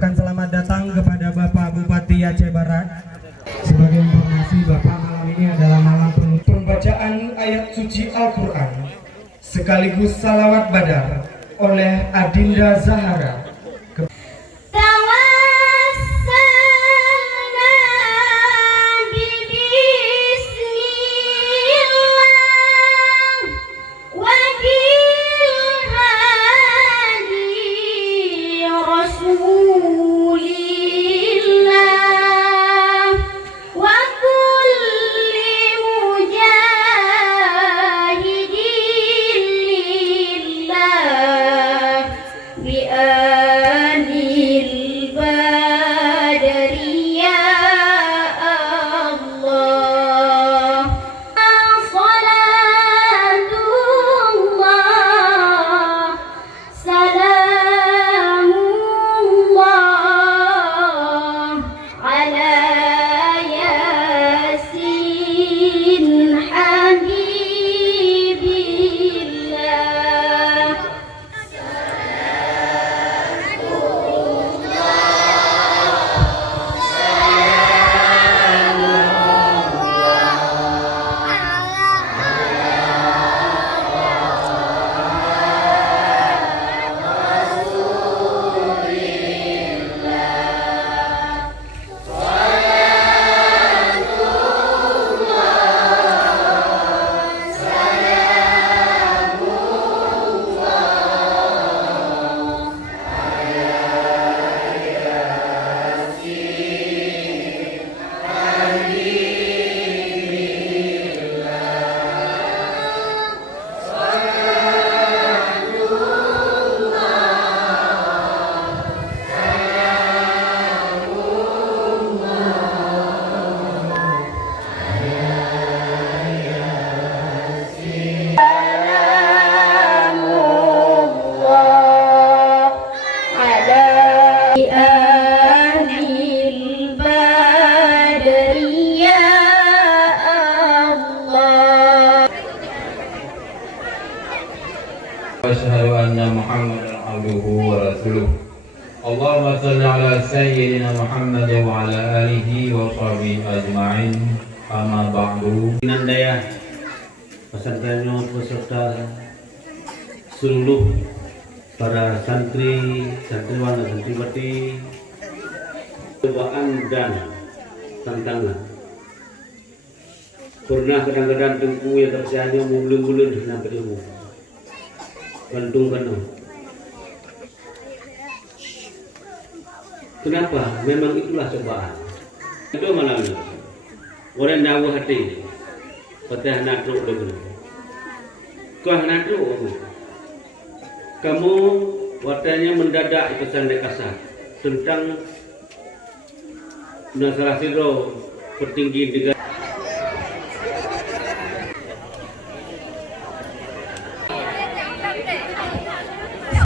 mengucapkan selamat datang kepada Bapak Bupati Aceh Barat. Sebagai informasi, Bapak, malam ini adalah malam pembacaan ayat suci Al-Quran sekaligus salawat badar oleh Adinda Zahara. Asyhadu anna Muhammadan abduhu wa rasuluh. Allahumma shalli ala sayyidina Muhammad wa ala alihi wa sahbihi ajma'in. Amma ba'du. Daya pesantren peserta seluruh para santri, santriwan dan santriwati, cobaan dan tantangan. Pernah kadang-kadang tengku yang tersianya mulung-mulung sampai ilmu. Gantung-gantung. Kenapa? Memang itulah cobaan. Itu mana ini? Orang dawa hati. Patah natruk dulu. Kau natruk. Kamu watanya mendadak pesan dekasar tentang masalah sidro petinggi negara.